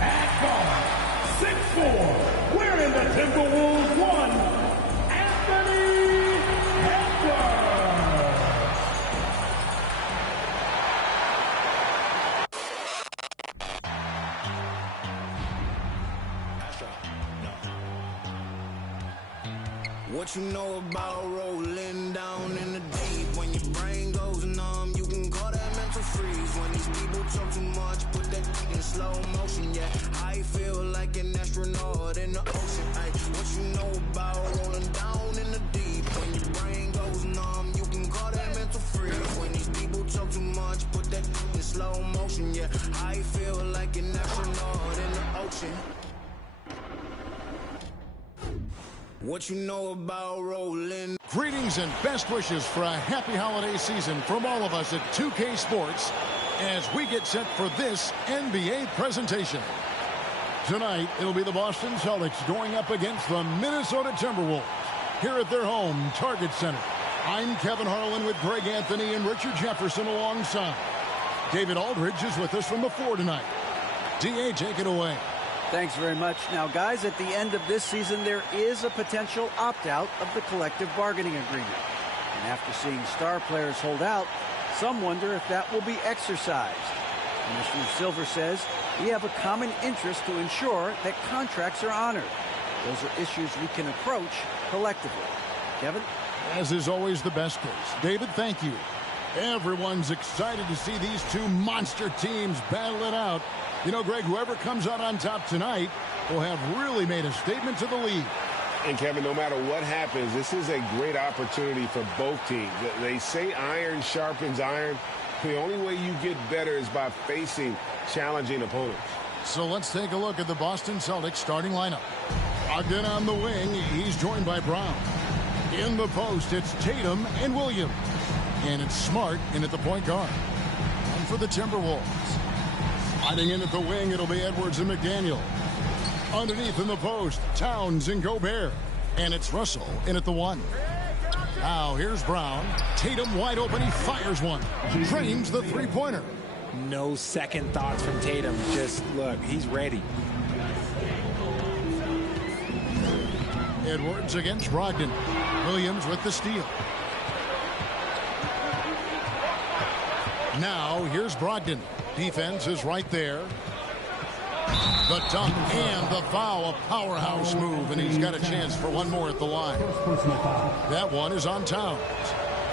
At guard, 6'4", wearing the Timberwolves 1, Anthony Edwards. What you know about rolling down in the deep? When your brain goes numb, you can call that mental freeze. When these people talk too much, put that in slow motion. Yeah, I feel like an astronaut in the ocean. Ay, what you know about rolling down in the deep? When your brain goes numb, you can call that mental freeze. When these people talk too much, put that in slow motion. Yeah, I feel like an astronaut in the ocean. What you know about rolling? Greetings and best wishes for a happy holiday season from all of us at 2K Sports as we get set for this NBA presentation. Tonight, it'll be the Boston Celtics going up against the Minnesota Timberwolves here at their home, Target Center. I'm Kevin Harlan with Greg Anthony and Richard Jefferson alongside. David Aldridge is with us from the floor tonight. DA, take it away. Thanks very much. Now, guys, at the end of this season, there is a potential opt-out of the collective bargaining agreement. And after seeing star players hold out, some wonder if that will be exercised. Commissioner Silver says we have a common interest to ensure that contracts are honored. Those are issues we can approach collectively. Kevin? As is always the best case. David, thank you. Everyone's excited to see these two monster teams battle it out. You know, Greg, whoever comes out on top tonight will have really made a statement to the league. And, Kevin, no matter what happens, this is a great opportunity for both teams. They say iron sharpens iron. The only way you get better is by facing challenging opponents. So let's take a look at the Boston Celtics starting lineup. Ogden on the wing. He's joined by Brown. In the post, it's Tatum and Williams. And it's Smart in at the point guard. And for the Timberwolves, sliding in at the wing, it'll be Edwards and McDaniel. Underneath in the post, Towns and Gobert. And it's Russell in at the 1. Now here's Brown. Tatum wide open. He fires one. Drains the three-pointer. No second thoughts from Tatum. Just look, he's ready. Edwards against Brogdon. Williams with the steal. Now here's Brogdon. Defense is right there. The dunk and the foul, a powerhouse move, and he's got a chance for one more at the line. That one is on Towns.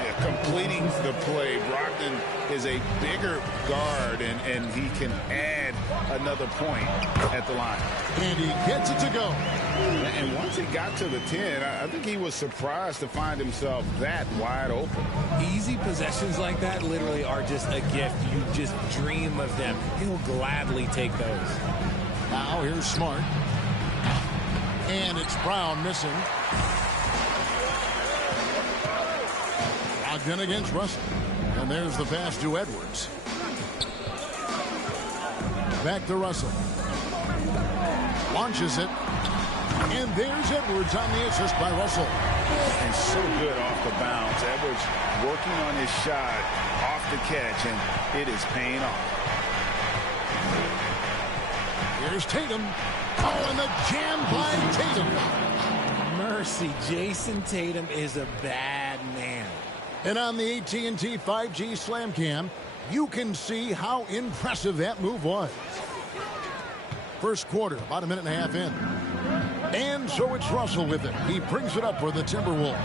Yeah, completing the play. Brogdon is a bigger guard, and he can add another point at the line. And he gets it to go. And once he got to the 10, I think he was surprised to find himself that wide open. Easy possessions like that literally are just a gift. You just dream of them. He'll gladly take those. Now here's Smart. And it's Brown missing. Ogden against Russell. And there's the pass to Edwards. Back to Russell. Launches it. And there's Edwards on the assist by Russell. And so good off the bounce. Edwards working on his shot off the catch, and it is paying off. Here's Tatum. Oh, and the jam by Tatum. Mercy, Jason Tatum is a bad man. And on the AT&T 5G Slam Cam, you can see how impressive that move was. First quarter, about a minute and a half in. And so it's Russell with it. He brings it up for the Timberwolves.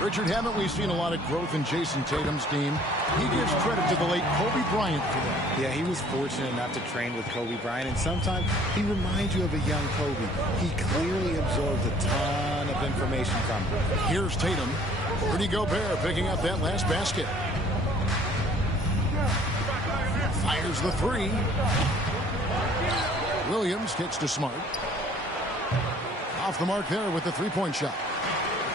Richard, haven't we seen a lot of growth in Jason Tatum's team? He gives credit to the late Kobe Bryant for that. Yeah, he was fortunate enough to train with Kobe Bryant, and sometimes he reminds you of a young Kobe. He clearly absorbed a ton of information from him. Here's Tatum. Rudy Gobert picking up that last basket. Fires the three. Williams gets to Smart. Off the mark there with the three-point shot.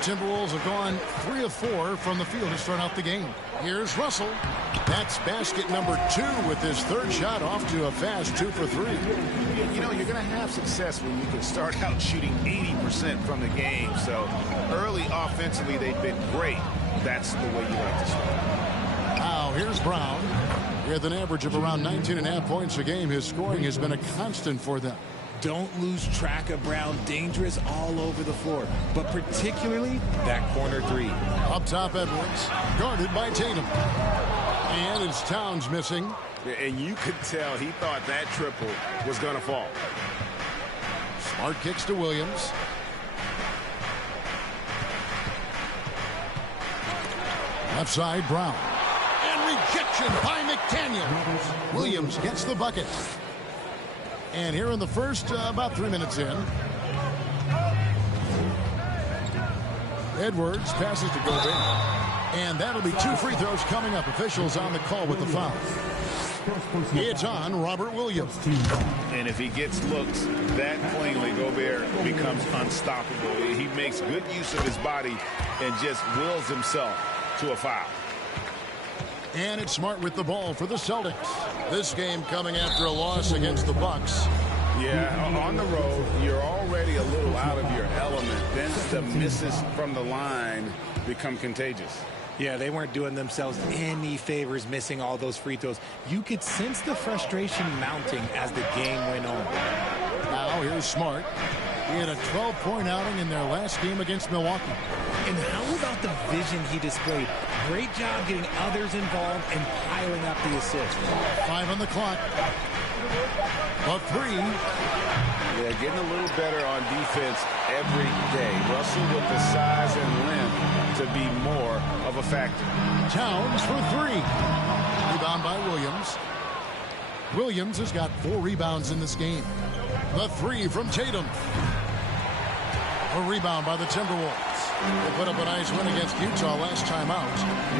Timberwolves have gone 3 of 4 from the field to start out the game. Here's Russell. That's basket number 2 with his third shot off to a fast 2 for 3. You know, you're going to have success when you can start out shooting 80% from the game. So early offensively, they've been great. That's the way you like to start. Now here's Brown. With an average of around 19.5 points a game, his scoring has been a constant for them. Don't lose track of Brown. Dangerous all over the floor, but particularly that corner three. Up top, Edwards, guarded by Tatum. And it's Towns missing. And you could tell he thought that triple was going to fall. Smart kicks to Williams. Left side, Brown. And rejection by McDaniel. Williams gets the bucket. And here in the first, about 3 minutes in. Edwards passes to Gobert. And that'll be 2 free throws coming up. Officials on the call with the foul. It's on Robert Williams. And if he gets looks that cleanly, Gobert becomes unstoppable. He makes good use of his body and just wills himself to a foul. And it's Smart with the ball for the Celtics. This game coming after a loss against the Bucks. Yeah, on the road, you're already a little out of your element. Then the misses from the line become contagious. Yeah, they weren't doing themselves any favors missing all those free throws. You could sense the frustration mounting as the game went on. Now here's Smart. He had a 12-point outing in their last game against Milwaukee. And how about the vision he displayed? Great job getting others involved and piling up the assists. 5 on the clock. A 3. Yeah, getting a little better on defense every day. Russell with the size and length to be more of a factor. Towns for 3. Rebound by Williams. Williams has got 4 rebounds in this game. The 3 from Tatum. A rebound by the Timberwolves. They put up a nice win against Utah last time out.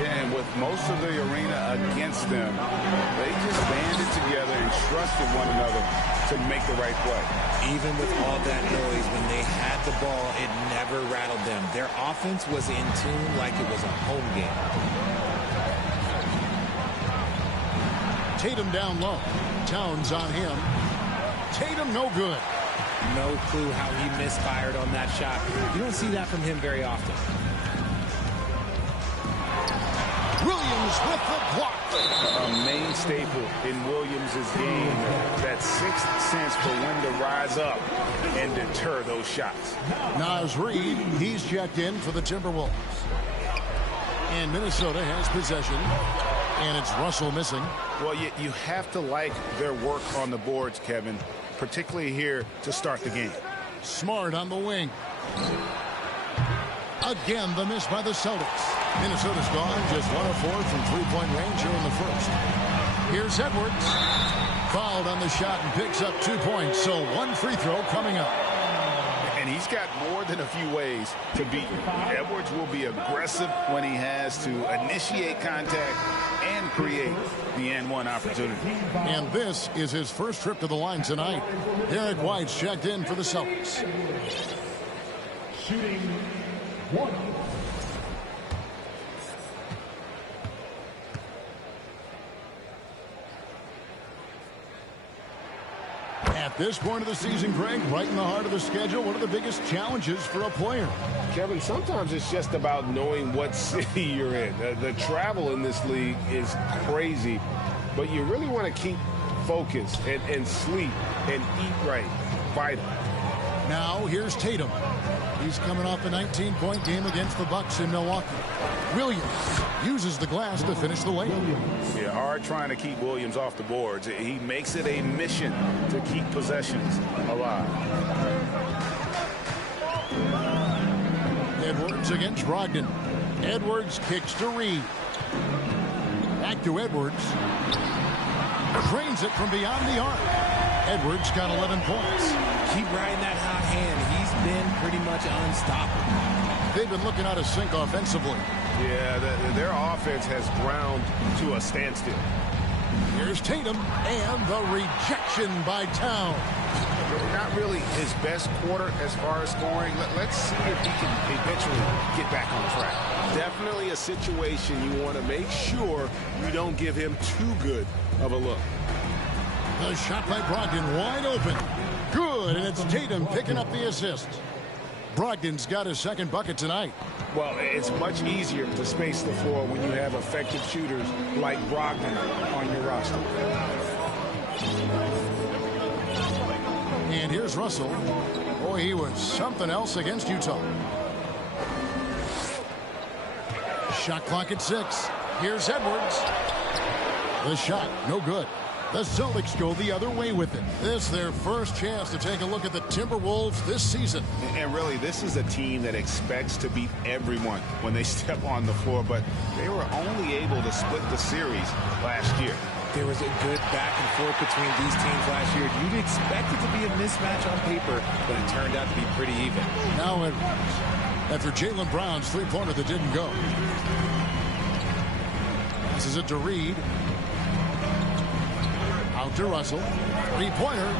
Yeah, and with most of the arena against them, they just banded together and trusted one another to make the right play. Even with all that noise, when they had the ball, it never rattled them. Their offense was in tune like it was a home game. Tatum down low. Towns on him. Tatum no good. No clue how he misfired on that shot. You don't see that from him very often. Williams with the block. A main staple in Williams' game, that sixth sense for when to rise up and deter those shots. Naz Reid, he's checked in for the Timberwolves. And Minnesota has possession. And it's Russell missing. Well, you have to like their work on the boards, Kevin, particularly here to start the game. Smart on the wing. Again, the miss by the Celtics. Minnesota's gone just 1 of 4 from three-point range here in the first. Here's Edwards. Fouled on the shot and picks up 2 points. So 1 free throw coming up. And he's got more than a few ways to beat you. Edwards will be aggressive when he has to initiate contact and create the and-one opportunity. And this is his first trip to the line tonight. Derek White's checked in for the Celtics. Shooting 1. At this point of the season, Greg, right in the heart of the schedule, one of the biggest challenges for a player. Kevin, sometimes it's just about knowing what city you're in. The travel in this league is crazy, but you really want to keep focused and sleep and eat right. Vital. Now, here's Tatum. He's coming off a 19-point game against the Bucks in Milwaukee. Williams uses the glass to finish the layup. Yeah, hard trying to keep Williams off the boards. He makes it a mission to keep possessions alive. Edwards against Brogdon. Edwards kicks to Reed. Back to Edwards. Drains it from beyond the arc. Edwards got 11 points. Keep riding that hot hand. He's been pretty much unstoppable. They've been looking out of sync offensively. Yeah, their offense has ground to a standstill. Here's Tatum, and the rejection by Towns. Not really his best quarter as far as scoring. Let's see if he can eventually get back on track. Definitely a situation you want to make sure you don't give him too good of a look. The shot by Brogdon wide open. Good, and it's Tatum picking up the assist. Brogdon's got his second bucket tonight. Well, it's much easier to space the floor when you have effective shooters like Brogdon on your roster. And here's Russell. Boy, he was something else against Utah. Shot clock at 6. Here's Edwards. The shot, no good. The Celtics go the other way with it. This is their first chance to take a look at the Timberwolves this season. And really, this is a team that expects to beat everyone when they step on the floor, but they were only able to split the series last year. There was a good back and forth between these teams last year. You'd expect it to be a mismatch on paper, but it turned out to be pretty even. Now Edwards, after Jaylen Brown's three-pointer that didn't go. This is it to Reed. Out to Russell. Three-pointer.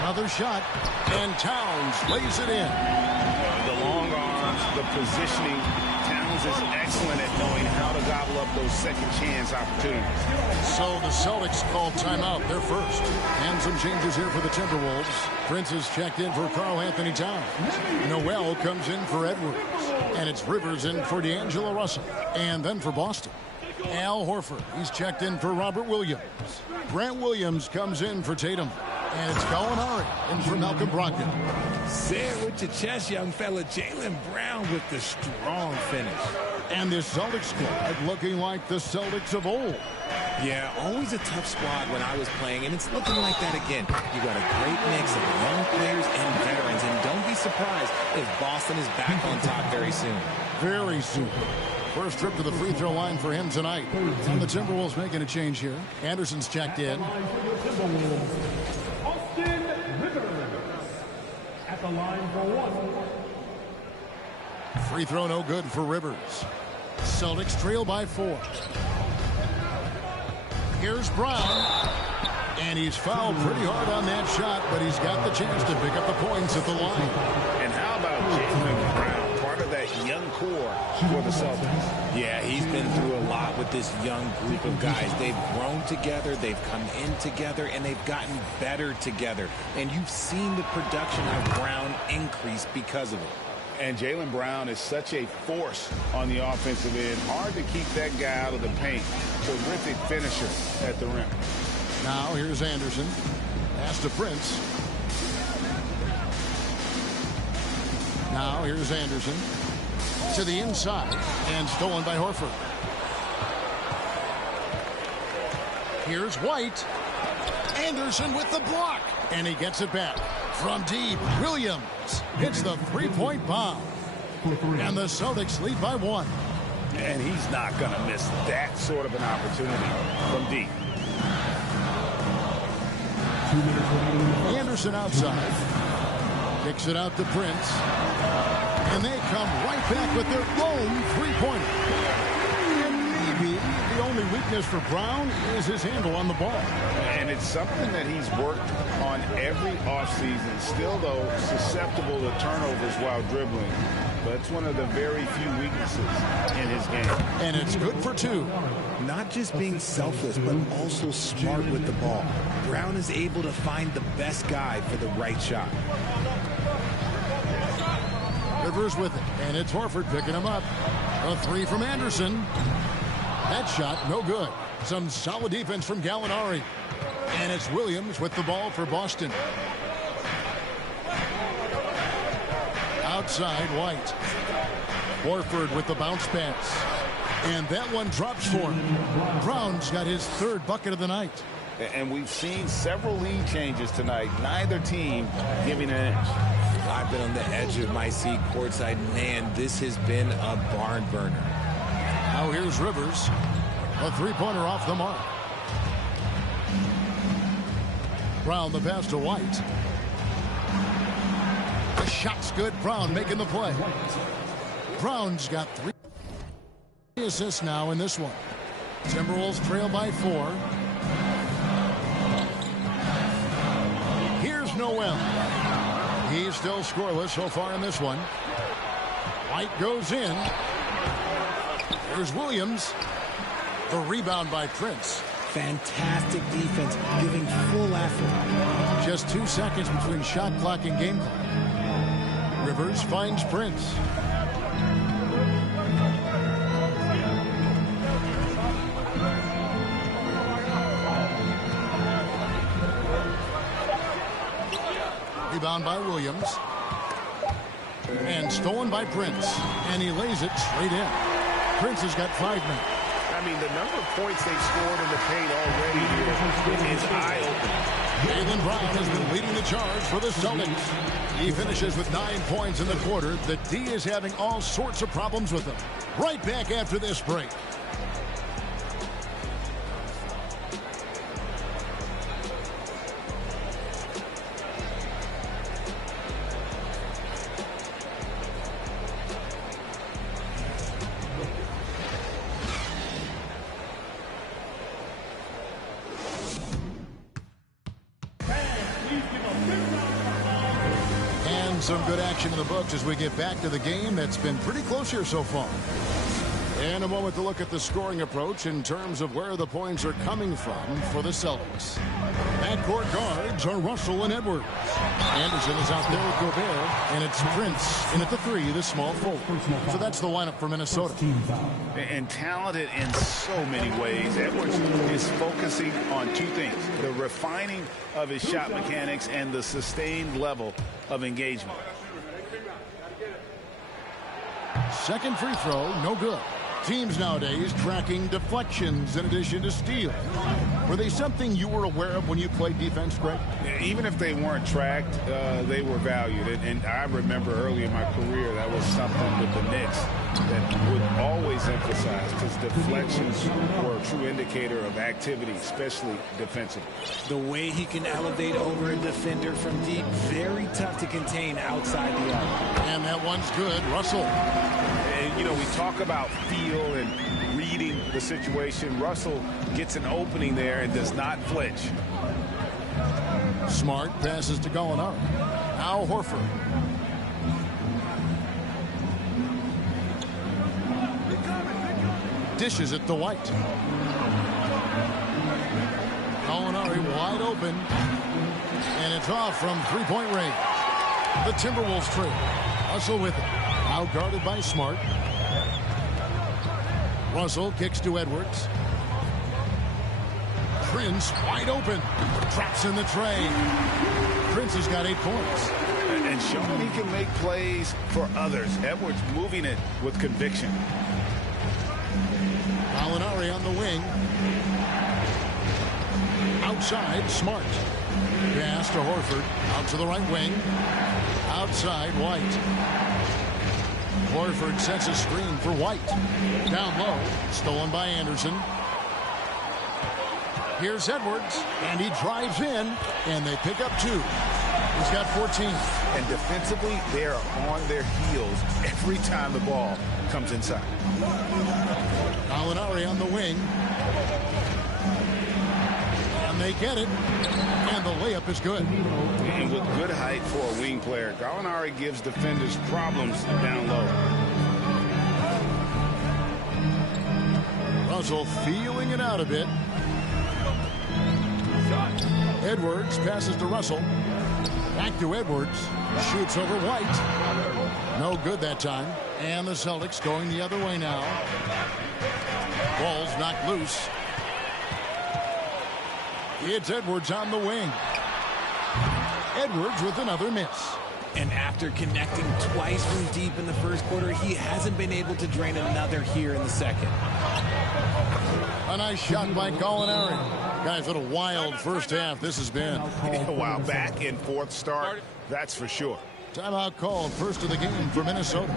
Another shot. And Towns lays it in. The long arms, the positioning. Towns is excellent at knowing how to gobble up those second chance opportunities. So the Celtics called timeout. They're first. And some changes here for the Timberwolves. Prince is checked in for Karl Anthony Towns. Noel comes in for Edwards. And it's Rivers in for D'Angelo Russell. And then for Boston, Al Horford. He's checked in for Robert Williams. Grant Williams comes in for Tatum. And it's Gallinari in for Malcolm Brogdon. Say it with your chest, young fella. Jaylen Brown with the strong finish. And this Celtics squad looking like the Celtics of old. Yeah, always a tough squad when I was playing, and it's looking like that again. You got a great mix of young players and veterans, and don't be surprised if Boston is back on top very soon. Very soon. First trip to the free throw line for him tonight. And the Timberwolves making a change here. Anderson's checked in. Austin Rivers at the line for one. Free throw no good for Rivers. Celtics trail by 4. Here's Brown. And he's fouled pretty hard on that shot, but he's got the chance to pick up the points at the line. And how about Jaylen Brown, part of that young core for the Celtics? Yeah, he's been through a lot with this young group of guys. They've grown together, they've come in together, and they've gotten better together. And you've seen the production of Brown increase because of it. And Jaylen Brown is such a force on the offensive end. Hard to keep that guy out of the paint. Terrific finisher at the rim. Now here's Anderson. Pass to Prince. Now here's Anderson. To the inside. And stolen by Horford. Here's White. Anderson with the block. And he gets it back. From deep, Williams hits the three-point bomb. And the Celtics lead by 1. And he's not going to miss that sort of an opportunity from deep. Anderson outside. Kicks it out to Prince. And they come right back with their own three-pointer. And maybe the only weakness for Brown is his handle on the ball. And it's something that he's worked on every offseason. Still, though, susceptible to turnovers while dribbling. But it's one of the very few weaknesses in his game. And it's good for 2. Not just being selfless, but also smart with the ball. Brown is able to find the best guy for the right shot. Rivers with it. And it's Horford picking him up. A 3 from Anderson. That shot, no good. Some solid defense from Gallinari. And it's Williams with the ball for Boston. Outside, White. Horford with the bounce pass. And that one drops for him. Brown's got his 3rd bucket of the night. And we've seen several lead changes tonight. Neither team giving an inch. I've been on the edge of my seat courtside. Man, this has been a barn burner. Now here's Rivers. A three-pointer off the mark. Brown the pass to White. The shot's good. Brown making the play. Brown's got 3 assists now in this one. Timberwolves trail by 4. Here's Noel. He's still scoreless so far in this one. White goes in. There's Williams. The rebound by Prince. Fantastic defense, giving full effort. Just 2 seconds between shot clock and game clock. Rivers finds Prince. Rebound by Williams. And stolen by Prince. And he lays it straight in. Prince has got 5 men. I mean, the number of points they've scored in the paint already here is eye-opening. Jaylen Brown has been leading the charge for the Celtics. He finishes with 9 points in the quarter. The D is having all sorts of problems with him. Right back after this break. Some good action in the books as we get back to the game that's been pretty close here so far. And a moment to look at the scoring approach in terms of where the points are coming from for the Celtics. Backcourt guards are Russell and Edwards. Anderson is out there with Gobert, and it's Prince in at the 3, the small forward. So that's the lineup for Minnesota. And talented in so many ways. Edwards is focusing on 2 things: the refining of his shot mechanics and the sustained level of engagement. Second free throw, no good. Teams nowadays tracking deflections in addition to steals. Were they something you were aware of when you played defense, Greg? Even if they weren't tracked, they were valued. And I remember early in my career, that was something with the Knicks that would always emphasize, because deflections were a true indicator of activity, especially defensively. The way he can elevate over a defender from deep, very tough to contain outside the arc. And that one's good. Russell. And, you know, we talk about feel and reading the situation. Russell gets an opening there and does not flinch. Smart passes to Gallinari. Now Horford. Dishes it to White. Gallinari wide open. And it's off from 3-point range. The Timberwolves trail. Russell with it. Now guarded by Smart. Russell kicks to Edwards. Prince wide open. Drops in the tray. Prince has got 8 points. And showing he can make plays for others. Edwards moving it with conviction. Gallinari on the wing. Outside, Smart. Pass to Horford. Out to the right wing. Outside, White. Horford sets a screen for White. Down low. Stolen by Anderson. Here's Edwards. And he drives in. And they pick up 2. He's got 14. And defensively, they are on their heels every time the ball comes inside. Gallinari on the wing. And they get it. And the layup is good. And with good height for a wing player, Gallinari gives defenders problems down low. Russell feeling it out a bit. Edwards passes to Russell. Back to Edwards. Shoots over White. No good that time. And the Celtics going the other way now. Ball's knocked loose. It's Edwards on the wing. Edwards with another miss. And after connecting twice from deep in the first quarter, he hasn't been able to drain another here in the second. A nice shot by Gallinari. Guys, what a wild first half this has been. Wow, back in fourth start, that's for sure. Timeout called, first of the game for Minnesota.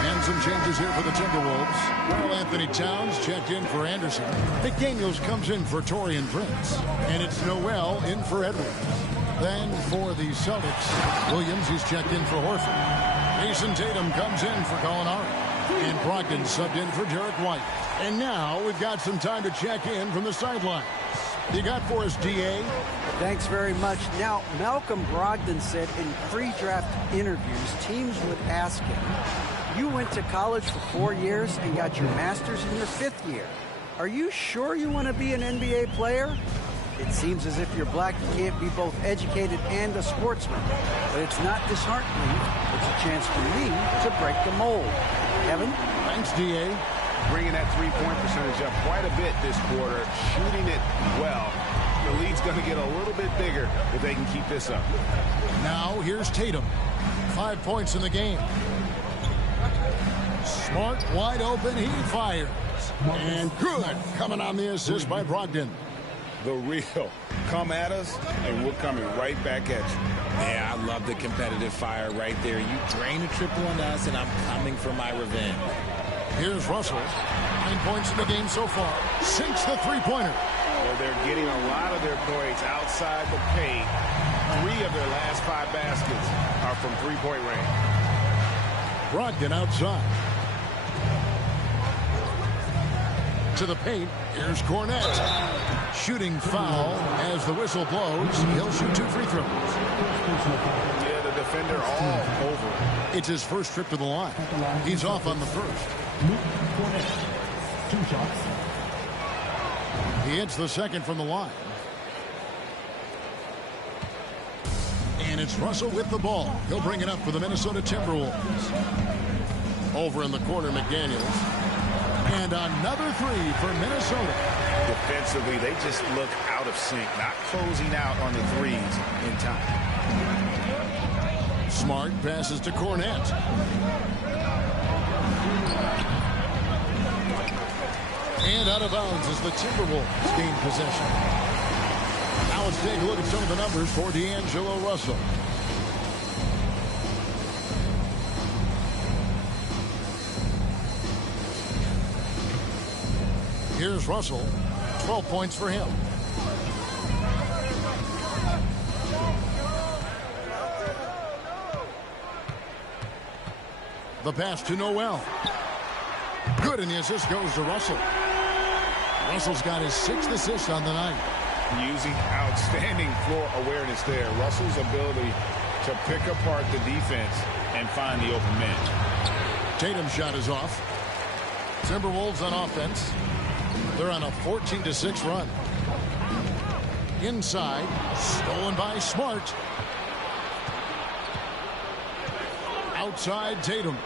And some changes here for the Timberwolves. Carl Anthony Towns checked in for Anderson. McDaniels comes in for Taurean Prince. And it's Noel in for Edwards. Then for the Celtics, Williams is checked in for Horford. Jason Tatum comes in for Gallinari. And Brogdon subbed in for Jarrett White. And now we've got some time to check in from the sidelines. You got for us, D.A.? Thanks very much. Now, Malcolm Brogdon said in pre-draft interviews, teams would ask him, You went to college for 4 years and got your master's in your 5th year. Are you sure you want to be an NBA player? It seems as if you're black, you can't be both educated and a sportsman. But it's not disheartening. It's a chance for me to break the mold. Kevin? Thanks, D.A. Bringing that three-point percentage up quite a bit this quarter, shooting it well. The lead's going to get a little bit bigger if they can keep this up. Now here's Tatum. 5 points in the game. Smart, wide open, he fires. And good, coming on the assist by Brogdon. The real. Come at us, and we're coming right back at you. Yeah, I love the competitive fire right there. You drain a triple on us, and I'm coming for my revenge. Here's Russell. 9 points in the game so far. Sinks the three-pointer. Well, they're getting a lot of their points outside the paint. 3 of their last 5 baskets are from three-point range. Brogdon outside. To the paint. Here's Cornette. Shooting foul as the whistle blows. He'll shoot 2 free throws. Yeah, the defender all over. It's his first trip to the line. He's off on the first. Cornette. 2 shots. He hits the second from the line. And it's Russell with the ball. He'll bring it up for the Minnesota Timberwolves. Over in the corner, McDaniels. And another 3 for Minnesota. Defensively, they just look out of sync, not closing out on the threes in time. Smart passes to Cornette. And out of bounds as the Timberwolves gain possession. Now let's take a look at some of the numbers for D'Angelo Russell. Here's Russell. 12 points for him. The pass to Noel. Good, and the assist goes to Russell. Russell's got his 6th assist on the night. Using outstanding floor awareness there. Russell's ability to pick apart the defense and find the open man. Tatum's shot is off. Timberwolves on offense. They're on a 14-6 run. Inside, stolen by Smart. Outside, Tatum.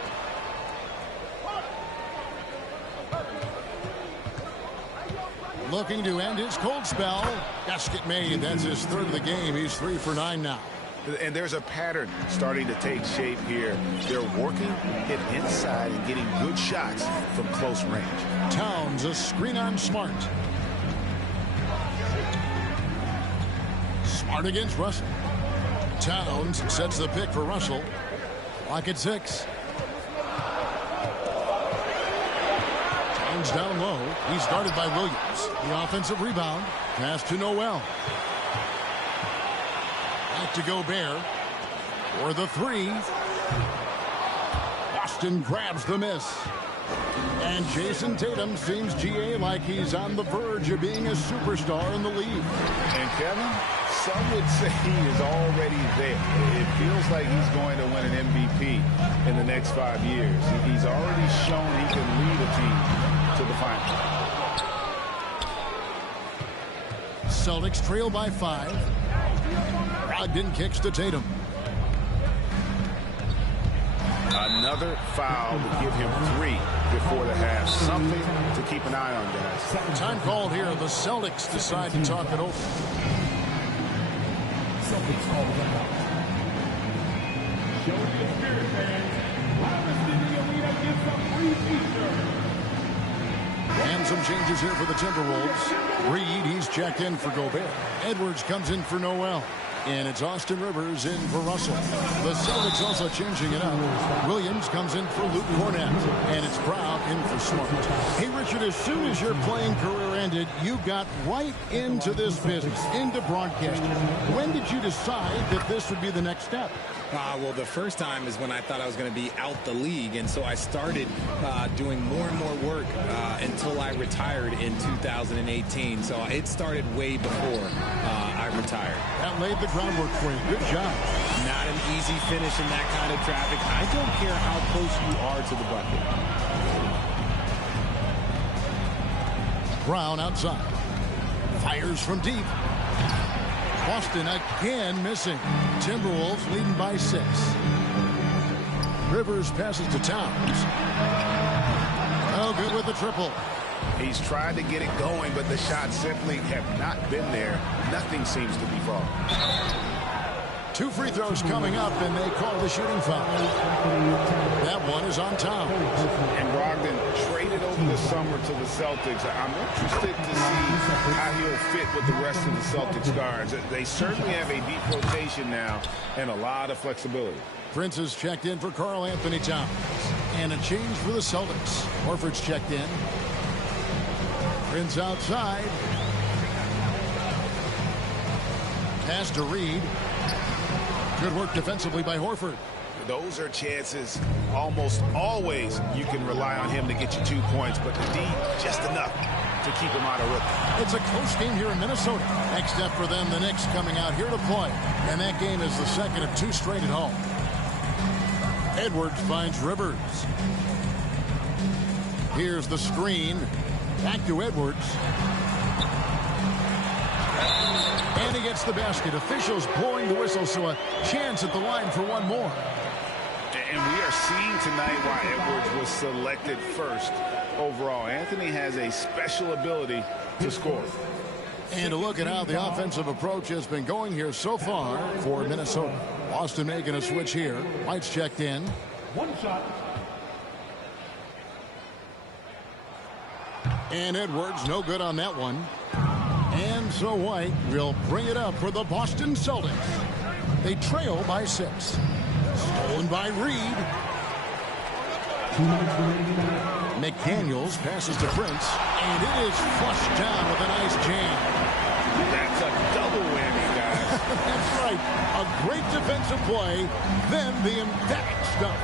Looking to end his cold spell. Basket made. That's his 3rd of the game. He's 3 for 9 now. And there's a pattern starting to take shape here. They're working it inside and getting good shots from close range. Towns, a screen on Smart. Smart against Russell. Towns sets the pick for Russell. Lock at 6. Towns down low. He's guarded by Williams. The offensive rebound. Pass to Noel. Back to Gobert. For the 3. Boston grabs the miss. And Jason Tatum seems, GA, like he's on the verge of being a superstar in the league. And Kevin, some would say he is already there. It feels like he's going to win an MVP in the next 5 years. He's already shown he can lead a team to the final. Celtics trail by 5. Brogdon kicks to Tatum. Another foul to give him 3 before the half. Something to keep an eye on, guys. Time called here. The Celtics decide to talk it over. Celtics call the timeout. Show your spirit, fans. Harvest in the arena gives a free feature. And some changes here for the Timberwolves. Reed, he's checked in for Gobert. Edwards comes in for Noel. And it's Austin Rivers in for Russell. The Celtics also changing it up. Williams comes in for Luke Cornette. And it's Brown in for Smart. Hey, Richard, as soon as your playing career Brandon, you got right into this business, into broadcasting. When did you decide that this would be the next step? Well, the first time is when I thought I was going to be out the league, and so I started doing more and more work until I retired in 2018. So it started way before I retired. That laid the groundwork for you. Good job. Not an easy finish in that kind of traffic. I don't care how close you are to the bucket. Brown outside. Fires from deep. Boston again missing. Timberwolves leading by 6. Rivers passes to Towns. Oh, good with the triple. He's tried to get it going, but the shots simply have not been there. Nothing seems to be falling. 2 free throws coming up, and they call the shooting foul. That one is on Towns. And Brogdon traded over the summer to the Celtics. I'm interested to see how he'll fit with the rest of the Celtics guards. They certainly have a deep rotation now and a lot of flexibility. Prince has checked in for Karl Anthony Towns. And a change for the Celtics. Horford's checked in. Prince outside. Pass to Reed. Good work defensively by Horford. Those are chances almost always you can rely on him to get you 2 points, but the D just enough to keep him out of rhythm. It's a close game here in Minnesota. Next step for them, the Knicks coming out here to play. And that game is the second of 2 straight at home. Edwards finds Rivers. Here's the screen. Back to Edwards. And he gets the basket. Officials blowing the whistle, so a chance at the line for one more. And we are seeing tonight why Edwards was selected first overall. Anthony has a special ability to score. And a look at how the offensive approach has been going here so far for Minnesota. Boston making a switch here. White's checked in. 1 shot. And Edwards, no good on that one. And so White will bring it up for the Boston Celtics. They trail by 6. Stolen by Reed. McDaniels passes to Prince. And it is flushed down with a nice jam. That's a double whammy, guys. That's right. A great defensive play, then the emphatic stuff.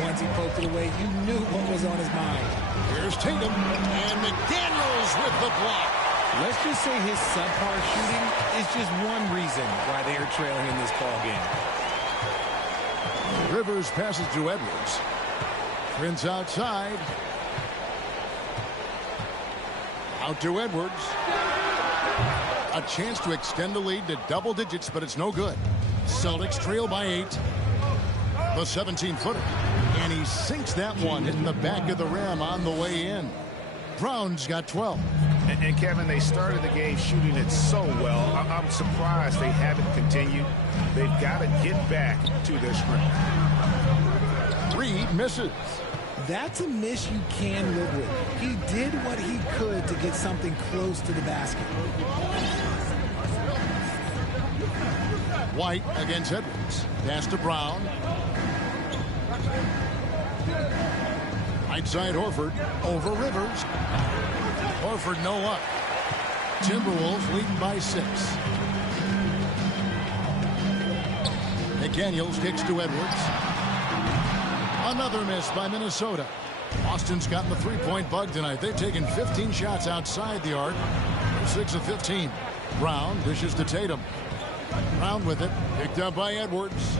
Once he poked it away, you knew what was on his mind. Here's Tatum. And McDaniels with the block. Let's just say his subpar shooting is just one reason why they are trailing in this ball game. Rivers passes to Edwards. Prince outside. Out to Edwards. A chance to extend the lead to double digits, but it's no good. Celtics trail by 8. The 17-footer. And he sinks that one, hitting the back of the rim on the way in. Brown's got 12. And Kevin, they started the game shooting it so well. I'm surprised they haven't continued. They've got to get back to their script. Reed misses. That's a miss you can live with. He did what he could to get something close to the basket. White against Edwards. Pass to Brown. Right side Horford over Rivers. Horford no up. Timberwolves leading by 6. McDaniels kicks to Edwards. Another miss by Minnesota. Boston's gotten the three-point bug tonight. They've taken 15 shots outside the arc. 6 of 15. Brown dishes to Tatum. Brown with it. Picked up by Edwards.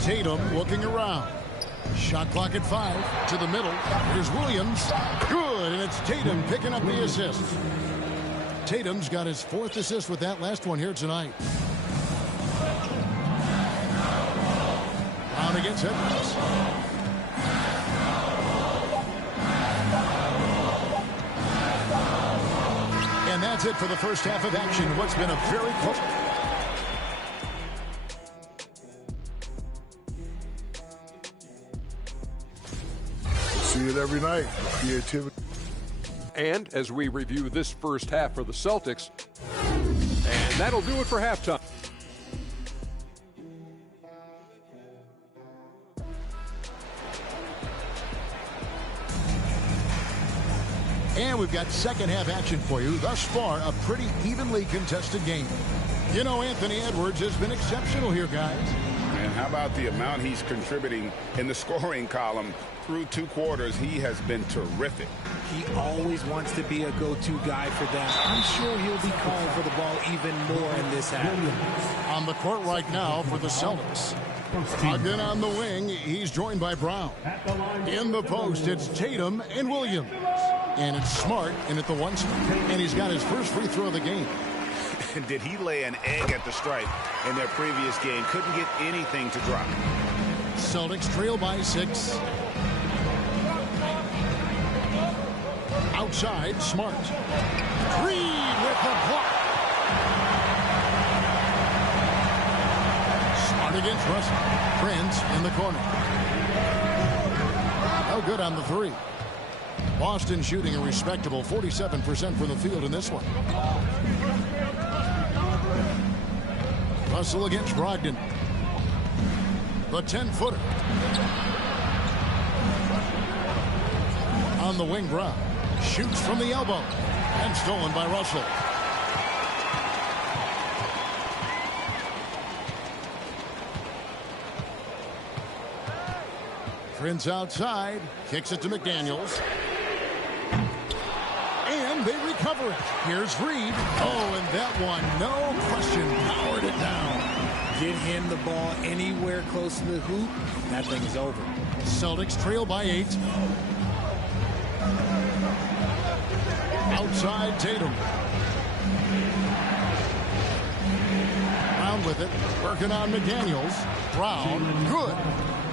Tatum looking around. Shot clock at 5. To the middle. Here's Williams. Good, and it's Tatum picking up the assist. Tatum's got his 4th assist with that last one here tonight. Brown against Edwards. And that's it for the first half of action. What's been a very close... See it every night. Creativity. And as we review this first half for the Celtics, and that'll do it for halftime. And we've got second half action for you. Thus far, a pretty evenly contested game. You know, Anthony Edwards has been exceptional here, guys. And how about the amount he's contributing in the scoring column? Through 2 quarters, he has been terrific. He always wants to be a go-to guy for them. I'm sure he'll be calling for the ball even more in this half. On the court right now for the Celtics. Again on the wing, he's joined by Brown. In the post, it's Tatum and Williams. And it's Smart in at the 1 spot. And he's got his first free throw of the game. Did he lay an egg at the stripe in their previous game? Couldn't get anything to drop. Celtics trail by 6. Outside, Smart. Reed with the block. Smart against Russell. Prince in the corner. No good on the 3. Boston shooting a respectable 47% from the field in this one. Russell against Brogdon. The 10-footer. On the wing, Brown. Shoots from the elbow. And stolen by Russell. Prince outside. Kicks it to McDaniels. And they recover it. Here's Reed. Oh, and that one, no question, powered it down. Get him the ball anywhere close to the hoop, that thing is over. Celtics trail by 8. Outside, Tatum. Brown with it, working on McDaniels. Brown, good.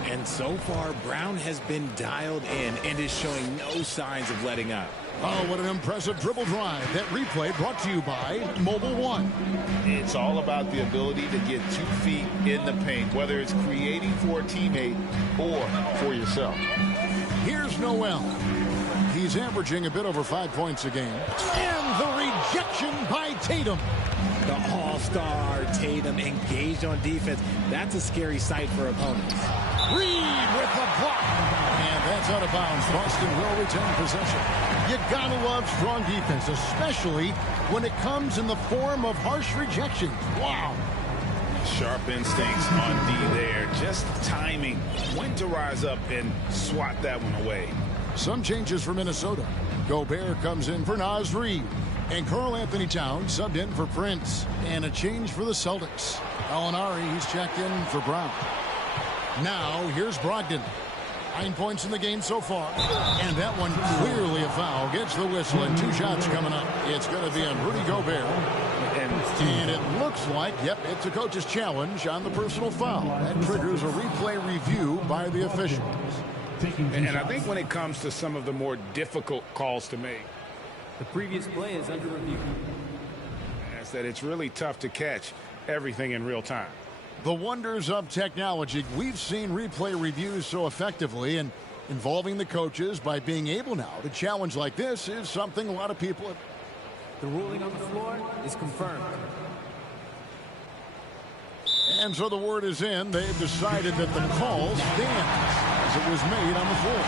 And so far, Brown has been dialed in and is showing no signs of letting up. Oh, what an impressive dribble drive. That replay brought to you by Mobile One. It's all about the ability to get 2 feet in the paint, whether it's creating for a teammate or for yourself. Here's Noel. He's averaging a bit over 5 points a game. And the rejection by Tatum. The all-star Tatum engaged on defense. That's a scary sight for opponents. Reed with the block. And that's out of bounds. Boston will retain possession. You gotta love strong defense, especially when it comes in the form of harsh rejection. Wow. Sharp instincts on D there. Just timing. When to rise up and swat that one away. Some changes for Minnesota. Gobert comes in for Naz Reid. And Karl Anthony Towns subbed in for Prince. And a change for the Celtics. Alinari, he's checked in for Brown. Now, here's Brogdon. 9 points in the game so far. And that one clearly a foul. Gets the whistle and 2 shots coming up. It's going to be on Rudy Gobert. And it looks like, yep, it's a coach's challenge on the personal foul. That triggers a replay review by the officials. And I think when it comes to some of the more difficult calls to make, the previous play is under review. That's that it's really tough to catch everything in real time. The wonders of technology. We've seen replay reviews so effectively, and involving the coaches by being able now to challenge like this is something a lot of people have. The ruling on the floor is confirmed. And so the word is in. They've decided that the call stands as it was made on the floor.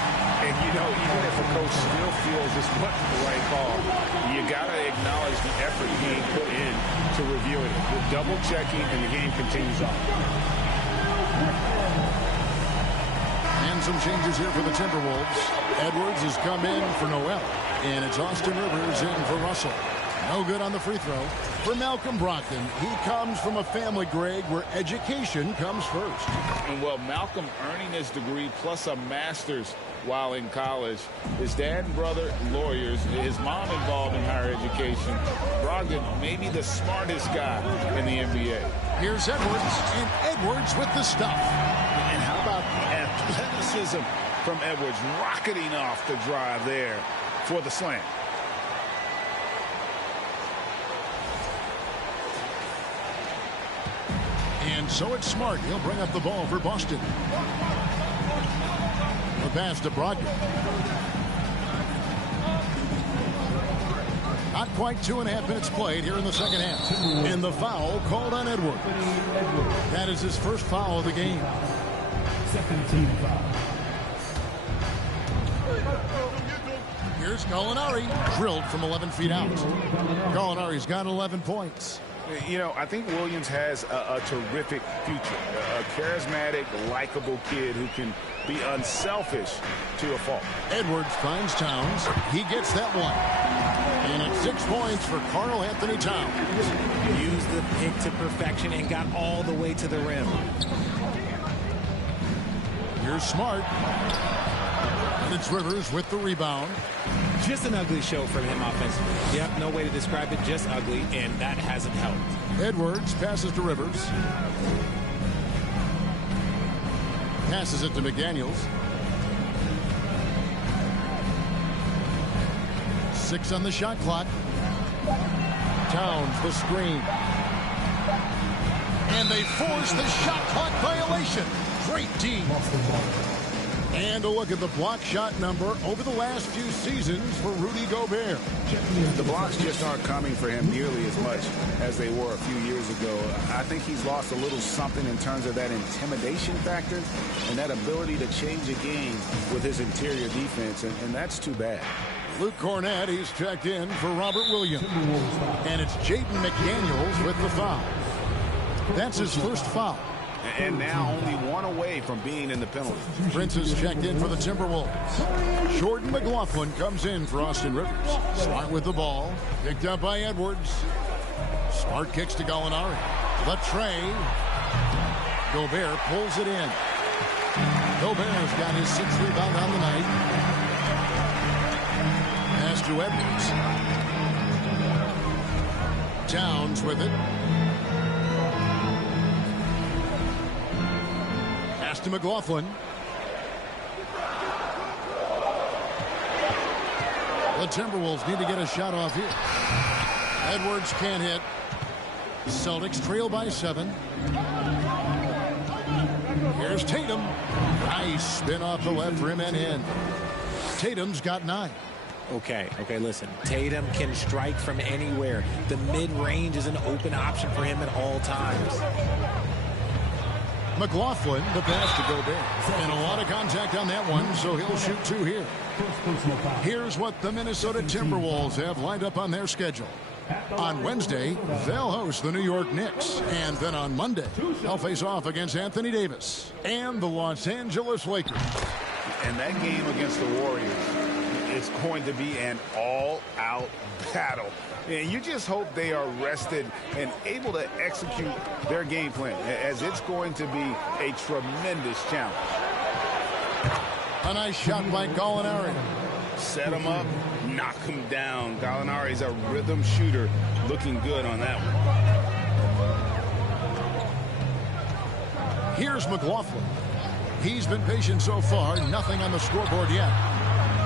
And, you know, even if a coach still feels this wasn't the right call, you got to acknowledge the effort being put in to reviewing it. We're double checking, and the game continues on. And some changes here for the Timberwolves. Edwards has come in for Noel. And it's Austin Rivers in for Russell. No good on the free throw. For Malcolm Brogdon, he comes from a family, Greg, where education comes first. And, well, Malcolm earning his degree plus a master's while in college. His dad and brother, lawyers. His mom involved in higher education. Brogdon, maybe the smartest guy in the NBA. Here's Edwards, and Edwards with the stuff. And how about the athleticism from Edwards, rocketing off the drive there for the slam. And so it's Smart. He'll bring up the ball for Boston. The pass to Brogdon. Not quite 2.5 minutes played here in the second half. And the foul called on Edwards. That is his first foul of the game. Second team foul. Here's Gallinari, drilled from 11 feet out. Gallinari's got 11 points. You know, I think Williams has a terrific future. A charismatic, likable kid who can be unselfish to a fault. Edwards finds Towns. He gets that one. And it's 6 points for Karl Anthony Towns. Used the pick to perfection and got all the way to the rim. Here's Smart. And it's Rivers with the rebound. Just an ugly show from him offensively. Yep, no way to describe it, just ugly, and that hasn't helped. Edwards passes to Rivers. Passes it to McDaniels. 6 on the shot clock. Towns the screen. And they force the shot clock violation. Great D. And a look at the block shot number over the last few seasons for Rudy Gobert. The blocks just aren't coming for him nearly as much as they were a few years ago. I think he's lost a little something in terms of that intimidation factor and that ability to change a game with his interior defense, and that's too bad. Luke Cornett, he's checked in for Robert Williams. And it's Jaden McDaniels with the foul. That's his first foul. And now only one away from being in the penalty. Prince is checked in for the Timberwolves. Jordan McLaughlin comes in for Austin Rivers. Smart with the ball. Picked up by Edwards. Smart kicks to Gallinari. The tray. Gobert pulls it in. Gobert's got his 6th rebound on the night. Pass to Edwards. Towns with it. To McLaughlin. The Timberwolves need to get a shot off here. Edwards can't hit. Celtics trail by 7. Here's Tatum. Nice spin off the left rim and in. Tatum's got 9. Okay, listen. Tatum can strike from anywhere. The mid-range is an open option for him at all times. McLaughlin, the pass to Gobert. And a lot of contact on that one, so he'll shoot 2 here. Here's what the Minnesota Timberwolves have lined up on their schedule. On Wednesday, they'll host the New York Knicks. And then on Monday, they'll face off against Anthony Davis and the Los Angeles Lakers. And that game against the Warriors is going to be an all-out battle. And you just hope they are rested and able to execute their game plan, as it's going to be a tremendous challenge. A nice shot by Gallinari. Set him up, knock him down. Gallinari's a rhythm shooter, looking good on that one. Here's McLaughlin. He's been patient so far, nothing on the scoreboard yet.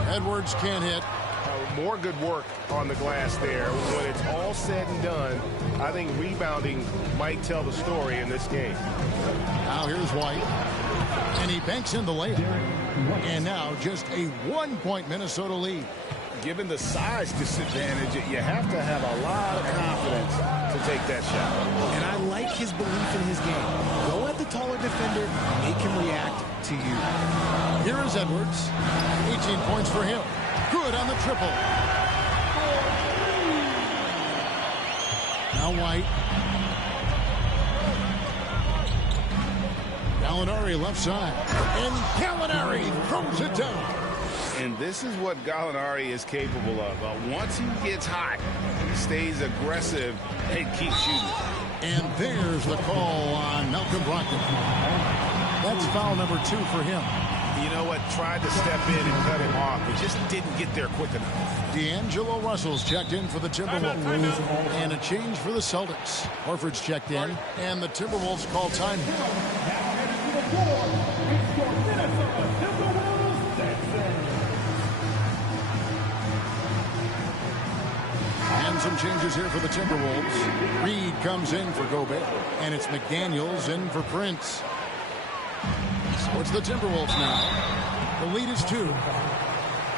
Edwards can't hit. More good work on the glass there. When it's all said and done, I think rebounding might tell the story in this game. Now here's White. And he banks in the layup. And now just a 1-point Minnesota lead. Given the size disadvantage, you have to have a lot of confidence to take that shot. And I like his belief in his game. Go at the taller defender, make him react to you. Here is Edwards. 18 points for him. Good on the triple. Now White. Gallinari left side. And Gallinari throws it down. And this is what Gallinari is capable of. Once he gets hot, he stays aggressive and keeps shooting. And there's the call on Malcolm Brogdon. That's foul number 2 for him. You know what? Tried to step in and cut him off, but just didn't get there quick enough. D'Angelo Russell's checked in for the Timberwolves. And a change for the Celtics. Horford's checked in, and the Timberwolves call time. And some changes here for the Timberwolves. Reed comes in for Gobert, and it's McDaniels in for Prince. So it's the Timberwolves now. The lead is 2.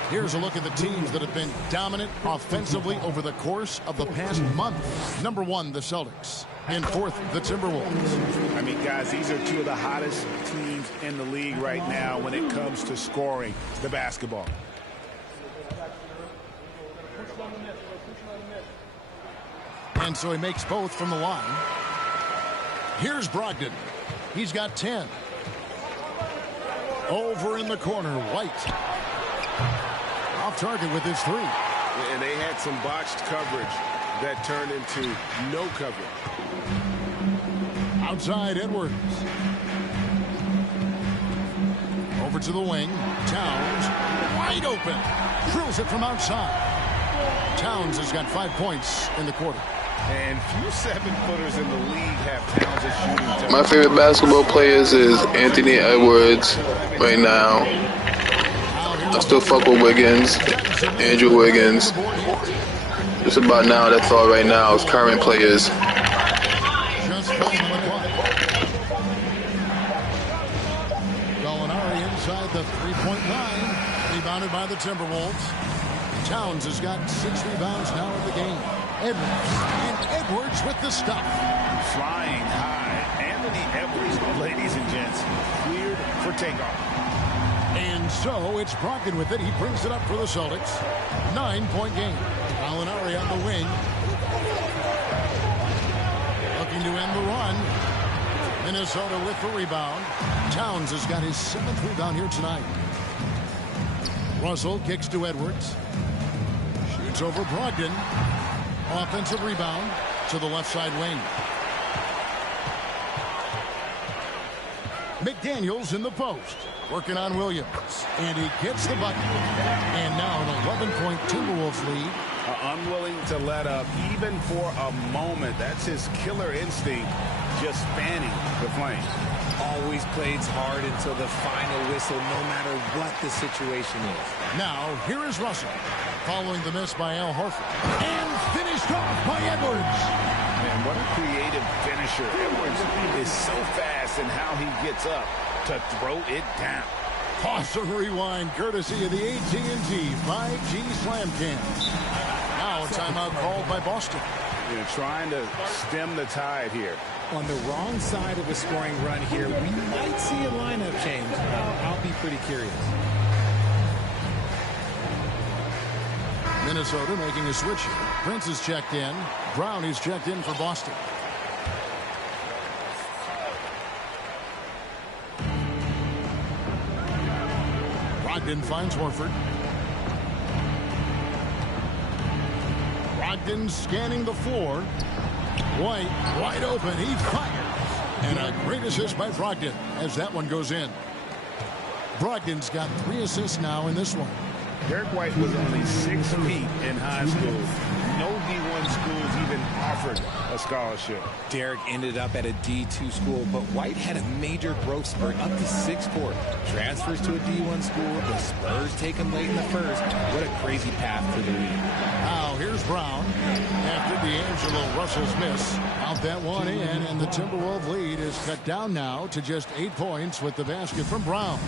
Here's a look at the teams that have been dominant offensively over the course of the past month. Number 1, the Celtics. And 4th, the Timberwolves. I mean, guys, these are 2 of the hottest teams in the league right now when it comes to scoring the basketball. And so he makes both from the line. Here's Brogdon. He's got 10. Over in the corner, White. Off target with his 3. And they had some botched coverage that turned into no coverage. Outside, Edwards. Over to the wing. Towns. Wide open. Drills it from outside. Towns has got 5 points in the quarter. And few 7-footers in the league have talented shooting. My favorite basketball players is Anthony Edwards right now. I still fuck with Wiggins, Andrew Wiggins. Just about now, that's all right now is current players. Gallinari inside the three-point line. Rebounded by the Timberwolves. Towns has got 6 rebounds now in the game. Edwards. And Edwards with the stuff. Flying high. Anthony Edwards, ladies and gents, cleared for takeoff. And so it's Brogdon with it. He brings it up for the Celtics. 9-point game. Gallinari on the wing. Looking to end the run. Minnesota with the rebound. Towns has got his 7th rebound here tonight. Russell kicks to Edwards. Shoots over Brogdon. Offensive rebound to the left side wing. McDaniels in the post. Working on Williams. And he gets the bucket. And now an 11-point Timberwolves lead. Unwilling to let up even for a moment. That's his killer instinct, just fanning the flame. Always plays hard until the final whistle, no matter what the situation is. Now, here is Russell, following the miss by Al Horford. And finished off by Edwards. Man, what a creative finisher. Edwards is so fast in how he gets up to throw it down. Pause and rewind, courtesy of the AT&T 5G Slam Cam. Now a timeout called by Boston. Trying to stem the tide here. On the wrong side of a scoring run here, we might see a lineup change. I'll be pretty curious. Minnesota making a switch here. Prince is checked in. Brown is checked in for Boston. Brogdon finds Horford. Brogdon scanning the floor. White wide open. He fires. And a great assist by Brogdon as that one goes in. Brogdon's got 3 assists now in this one. Derek White was only 6 feet in high school. No D1 schools even offered a scholarship. Derek ended up at a D2 school, but White had a major growth spurt up to 6'4". Transfers to a D1 school. The Spurs take him late in the first. What a crazy path for the league. Now here's Brown. After D'Angelo Russell's miss. Out that one in, and the Timberwolves lead is cut down now to just 8 points with the basket from Brown.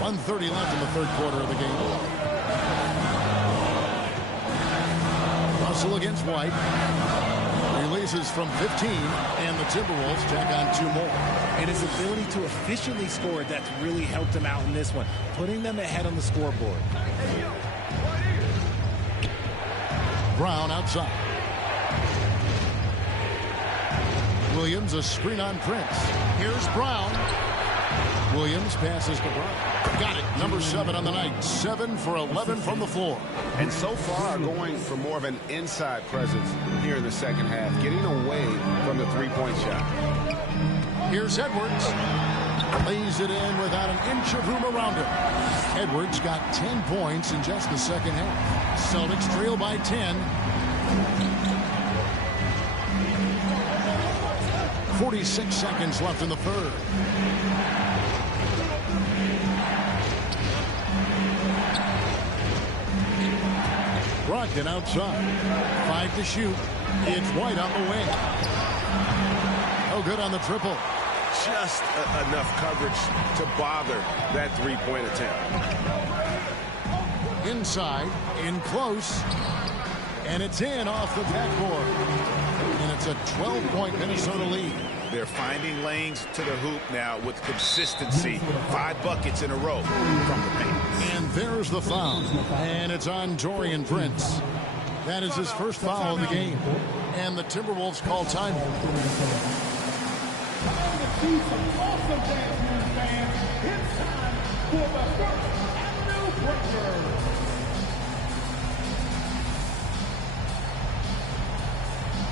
1:30 left in the third quarter of the game. Russell against White. Releases from 15, and the Timberwolves tack on 2 more. And his ability to efficiently score, that's really helped him out in this one, putting them ahead on the scoreboard. Brown outside. Williams a screen on Prince. Here's Brown. Williams passes to Brown. Got it. Number 7 on the night. 7 for 11 from the floor. And so far going for more of an inside presence here in the second half, getting away from the three-point shot. Here's Edwards. Lays it in without an inch of room around him. Edwards got 10 points in just the second half. Celtics trail by 10. 46 seconds left in the third. Brogdon outside. 5 to shoot. It's White on the wing. No good on the triple. Just enough coverage to bother that three-point attempt. Inside, in close, and it's in off the backboard. And it's a 12-point Minnesota lead. They're finding lanes to the hoop now with consistency. 5 buckets in a row from the paint. There's the foul. And it's on Torian Prince. That is his first foul of the game. And the Timberwolves call time.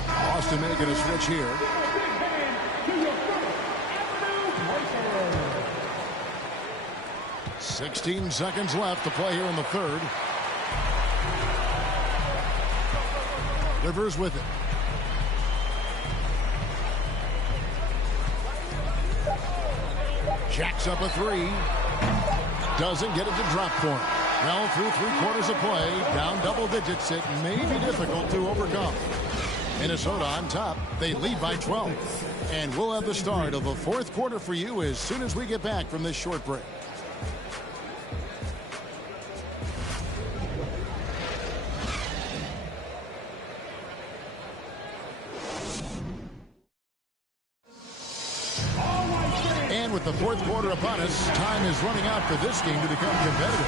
Boston making a switch here. 16 seconds left to play here in the third. Rivers with it. Jacks up a three. Doesn't get it to drop for him. Well, through 3/4 of play, down double digits, it may be difficult to overcome. Minnesota on top. They lead by 12. And we'll have the start of the fourth quarter for you as soon as we get back from this short break. And with the fourth quarter upon us, time is running out for this game to become competitive.